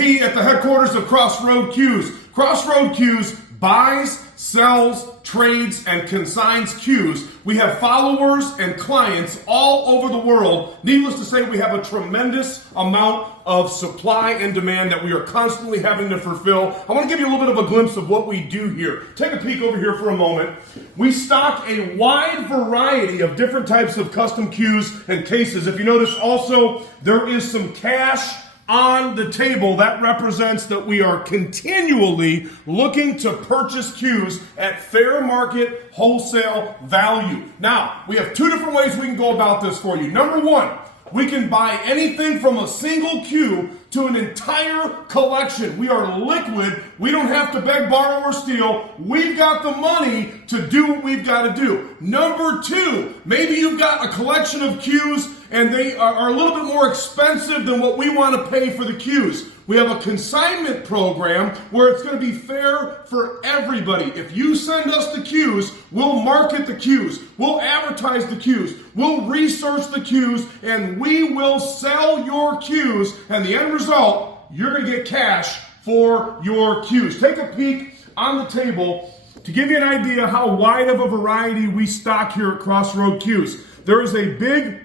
P at the headquarters of Crossroad Cues. Crossroad Cues buys, sells, trades, and consigns cues. We have followers and clients all over the world. Needless to say, we have a tremendous amount of supply and demand that we are constantly having to fulfill. I want to give you a little bit of a glimpse of what we do here. Take a peek over here for a moment. We stock a wide variety of different types of custom cues and cases. If you notice also, there is some cash on the table. That represents that we are continually looking to purchase cues at fair market wholesale value. Now, we have two different ways we can go about this for you. Number one, we can buy anything from a single cue to an entire collection. We are liquid. We don't have to beg, borrow, or steal. We've got the money to do what we've got to do. Number two, maybe you've got a collection of cues and they are a little bit more expensive than what we want to pay for the cues. We have a consignment program where it's going to be fair for everybody. If you send us the cues, we'll market the cues, we'll advertise the cues, we'll research the cues, and we will sell your cues. And the end result, you're going to get cash for your cues. Take a peek on the table to give you an idea how wide of a variety we stock here at Crossroad Cues. There is a big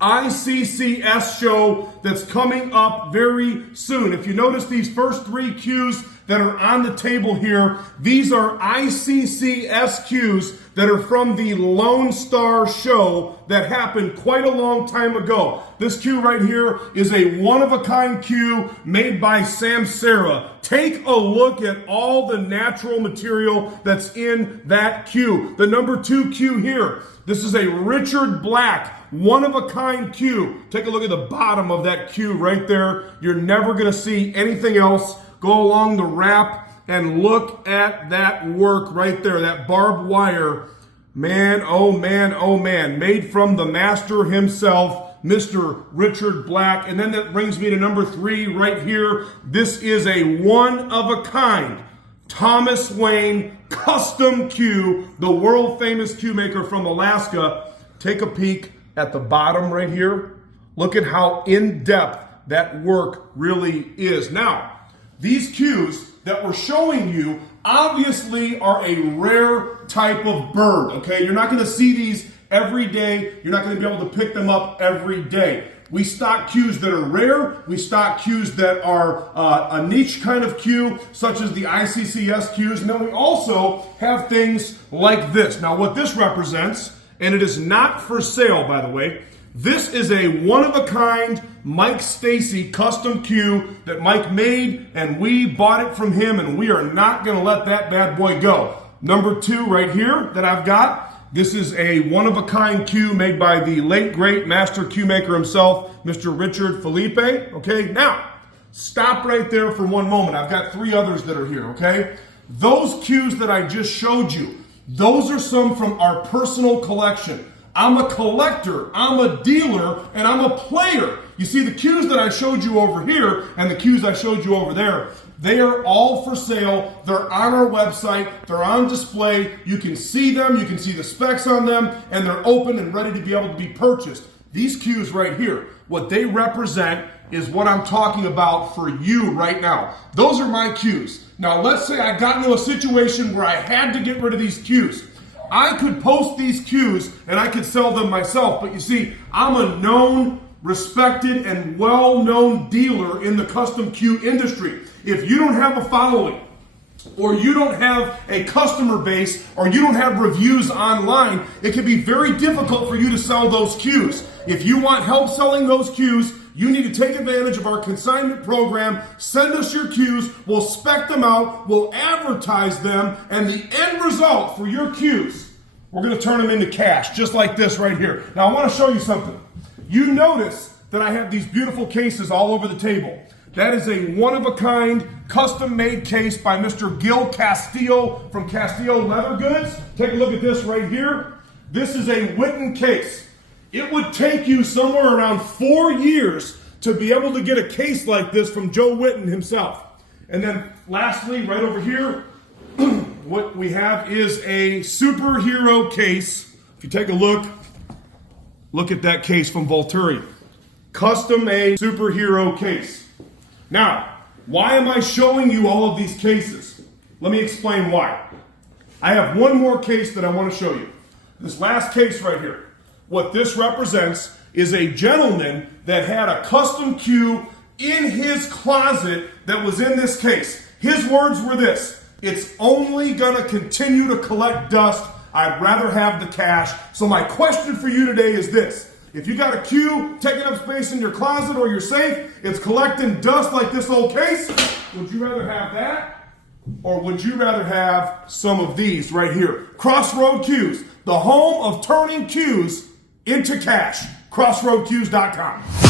ICCS show that's coming up very soon. If you notice these first three cues that are on the table here, these are ICCS cues that are from the Lone Star show that happened quite a long time ago. This cue right here is a one-of-a-kind cue made by Samsara. Take a look at all the natural material that's in that cue. The number 2 cue here, this is a Richard Black one-of-a-kind cue. Take a look at the bottom of that cue right there. You're never going to see anything else. Go along the wrap and look at that work right there, that barbed wire. Man, oh man, oh man. Made from the master himself, Mr. Richard Black. And then that brings me to number 3 right here. This is a one-of-a-kind Thomas Wayne custom cue, the world-famous cue maker from Alaska. Take a peek at the bottom right here. Look at how in-depth that work really is. Now, these cues that we're showing you obviously are a rare type of bird, okay? You're not gonna see these every day. You're not gonna be able to pick them up every day. We stock cues that are rare. We stock cues that are a niche kind of cue, such as the ICCS cues. And then we also have things like this. Now, what this represents, and it is not for sale, by the way, this is a one-of-a-kind Mike Stacy custom cue that Mike made, and we bought it from him, and we are not going to let that bad boy go. Number 2 right here that I've got, this is a one-of-a-kind cue made by the late, great master cue maker himself, Mr. Richard Felipe. Okay, now, stop right there for one moment. I've got 3 others that are here, okay? Those cues that I just showed you, those are some from our personal collection. I'm a collector, I'm a dealer, and I'm a player. You see, the cues that I showed you over here and the cues I showed you over there, they are all for sale. They're on our website. They're on display. You can see them. You can see the specs on them, and they're open and ready to be able to be purchased. These cues right here, what they represent is what I'm talking about for you right now. Those are my cues. Now, let's say I got into a situation where I had to get rid of these cues. I could post these cues and I could sell them myself, but you see, I'm a known, respected, and well-known dealer in the custom cue industry. If you don't have a following, or you don't have a customer base, or you don't have reviews online, it can be very difficult for you to sell those cues. If you want help selling those cues, you need to take advantage of our consignment program. Send us your cues. We'll spec them out. We'll advertise them. And the end result for your cues, we're going to turn them into cash, just like this right here. Now, I want to show you something. You notice that I have these beautiful cases all over the table. That is a one-of-a-kind, custom-made case by Mr. Gil Castillo from Castillo Leather Goods. Take a look at this right here. This is a Witten case. It would take you somewhere around 4 years to be able to get a case like this from Joe Witten himself. And then lastly, right over here, what we have is a superhero case. If you take a look at that case from Volturi. Custom-made superhero case. Now, Why am I showing you all of these cases? Let me explain why. I have one more case that I want to show you. This last case right here. What this represents is a gentleman that had a custom cue in his closet that was in this case. His words were this: it's only going to continue to collect dust. I'd rather have the cash. So my question for you today is this. If you got a cue taking up space in your closet or your safe, it's collecting dust like this old case, would you rather have that? Or would you rather have some of these right here? Crossroad Cues, the home of turning cues into cash. CrossroadCues.com.